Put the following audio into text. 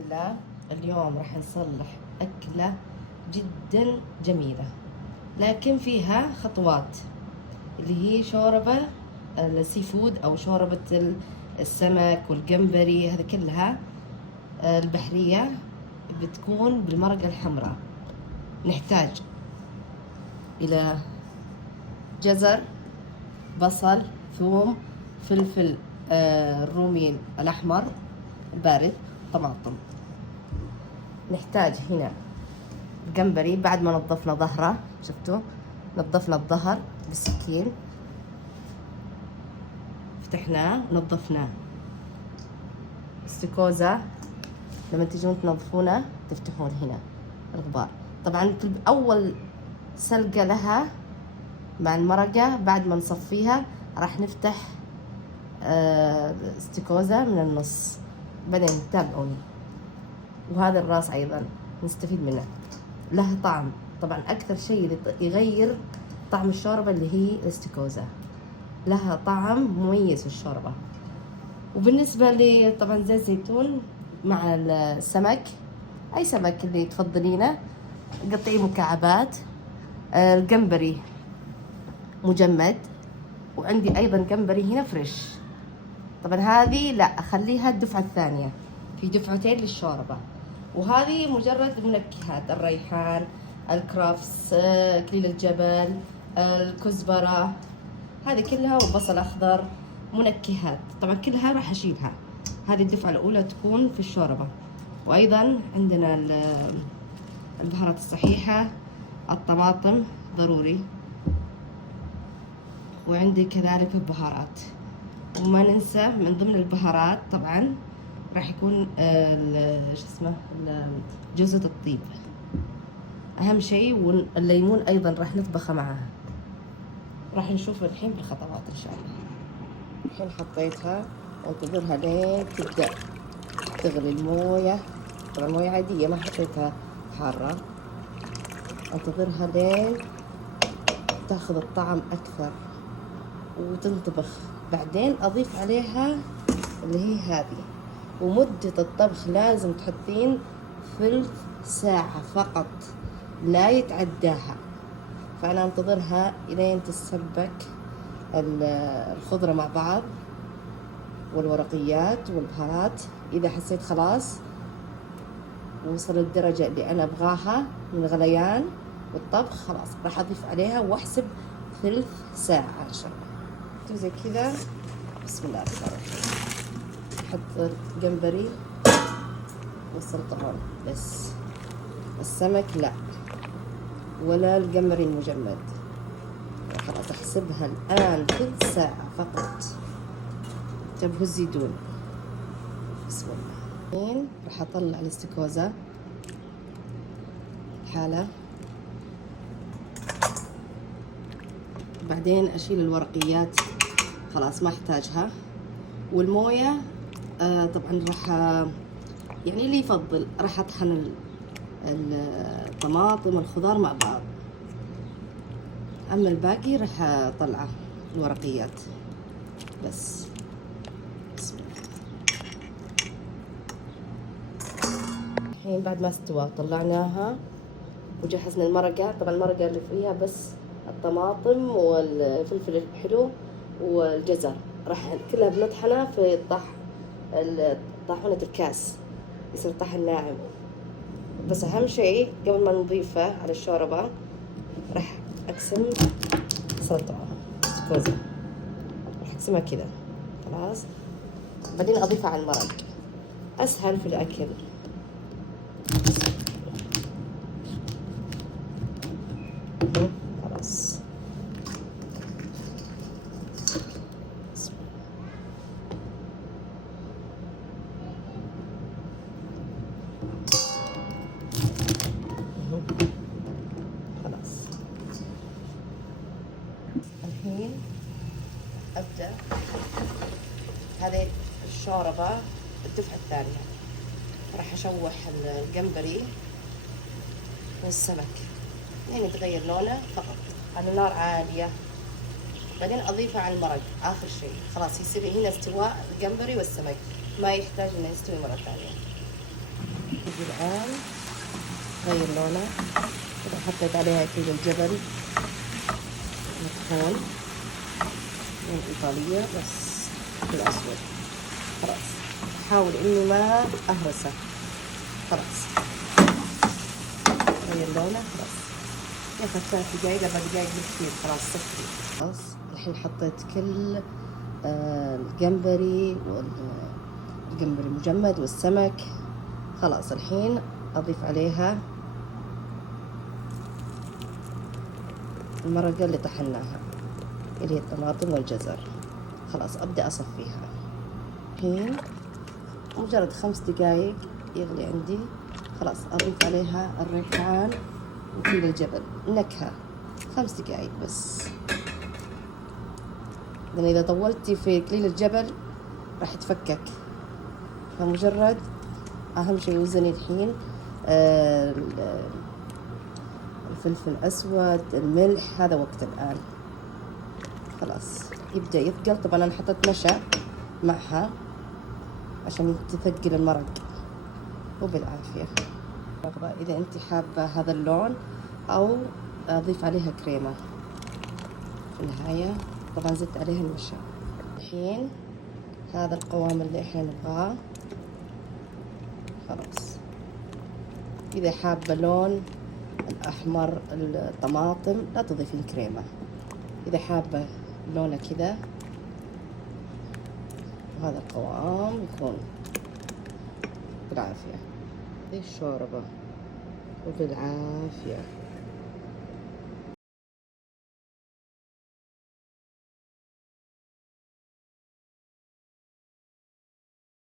لا، اليوم راح نصلح أكلة جدا جميلة، لكن فيها خطوات، اللي هي شوربة السي فود أو شوربة السمك والجمبري. هذه كلها البحرية بتكون بالمرقة الحمراء. نحتاج إلى جزر، بصل، ثوم، فلفل الرومي الأحمر البارد، طماطم. نحتاج هنا جمبري بعد ما نظفنا ظهره، شفتوا نظفنا الظهر بالسكين، فتحناه ونظفناه. استكوزا لما تجون تنظفونه تفتحون هنا الغبار. طبعا اول سلقة لها مع المرقة بعد ما نصفيها راح نفتح استكوزا من النص، بعدين تابعوني. وهذا الراس ايضا نستفيد منه، له طعم. طبعا اكثر شيء اللي يغير طعم الشوربه اللي هي الاستكوزا، لها طعم مميز في الشوربه. وبالنسبه لي طبعا زيت زيتون مع السمك، اي سمك اللي تفضلينه قطعيه مكعبات. الجمبري مجمد، وعندي ايضا جمبري هنا فريش. طبعا هذه لا اخليها الدفعه الثانيه، في دفعتين للشوربه. وهذه مجرد منكهات، الريحان، الكرفس، اكليل الجبل، الكزبره، هذه كلها، وبصل اخضر، منكهات. طبعا كلها راح اشيلها، هذه الدفعه الاولى تكون في الشوربه. وايضا عندنا البهارات الصحيحه، الطماطم ضروري، وعندي كذلك البهارات. وما ننسى من ضمن البهارات طبعا راح يكون شو اسمه جوزة الطيب اهم شيء، والليمون ايضا راح نطبخه معها. راح نشوف الحين بالخطوات ان شاء الله. الحين حطيتها وانتظرها لين تبدا تغلي المويه. طبعا مويه عاديه ما حطيتها حاره. انتظرها لين تاخذ الطعم اكثر وتنطبخ. بعدين اضيف عليها اللي هي هذه. ومدة الطبخ لازم تحطين ثلث ساعة فقط، لا يتعداها. فأنا انتظرها إلين تتسبك الخضرة مع بعض والورقيات والبهارات. إذا حسيت خلاص وصل الدرجة اللي أنا أبغاها من الغليان والطبخ، خلاص راح أضيف عليها وأحسب ثلث ساعة إن شاء الله. زي كذا. بسم الله الرحمن الرحيم. أحط الجمبري والسلطعون بس، السمك لا، ولا الجمبري المجمد. خلاص أحسبها الآن ثلث ساعة فقط. انتبهوا الزيتون. بسم الله. الحين راح أطلع الاستكوزا حالة، بعدين أشيل الورقيات خلاص ما أحتاجها. والموية طبعا راح يعني اللي يفضل راح أطحن الطماطم والخضار مع بعض، أما الباقي راح أطلعه الورقيات بس. بسم الله. الحين بعد ما استوى طلعناها وجهزنا المرقة. طبعا المرقة اللي فيها بس الطماطم والفلفل الحلو والجزر، راح كلها بنطحنها في طاحونة الكاس، يصير طحن ناعم. بس أهم شيء قبل ما نضيفه على الشوربة راح أقسم سلطة كوزة، راح أقسمها كذا خلاص، بعدين أضيفها على المرق، أسهل في الأكل. خلاص خلاص. الحين أبدأ هذه الشوربة الدفعة الثانية. راح أشوح الجمبري والسمك يعني يتغير لونه فقط على نار عالية، بعدين أضيفه على المرق آخر شيء. خلاص يصير هنا استواء الجمبري والسمك، ما يحتاج إنه يستوي مرة ثانية. تجي الآن غير لونه. طبعا حطيت عليها كيلو الجبل مطحون من إيطالية بس بالأسود. خلاص أحاول إني ما أهرسه. خلاص غير لونه. خلاص ياخذ 3 دقايق 4 دقايق بالكثير. خلاص صفي. خلاص الحين حطيت كل الجمبري والجمبري المجمد والسمك. خلاص الحين أضيف عليها المرقة اللي طحناها اللي هي الطماطم والجزر. خلاص أبدأ أصفيها. الحين مجرد 5 دقايق يغلي عندي. خلاص أضيف عليها الريحان وكيلو الجبل. نكهة 5 دقايق بس، لأن إذا طولتي في كليل الجبل راح يتفكك. فمجرد أهم شيء وزني الحين الفلفل الأسود، الملح، هذا وقت الآن. خلاص يبدأ يثقل. طبعا أنا حطيت نشا معها عشان تثقل المرق. وبالعافية. إذا أنت حابة هذا اللون أو أضيف عليها كريمة في النهاية. طبعا زدت عليها النشا. الحين هذا القوام اللي احنا نبغاه. خلاص إذا حابة لون الأحمر الطماطم لا تضيفين كريمة. إذا حابة لونه كذا هذا القوام يكون بالعافية. الشوربة وبالعافية.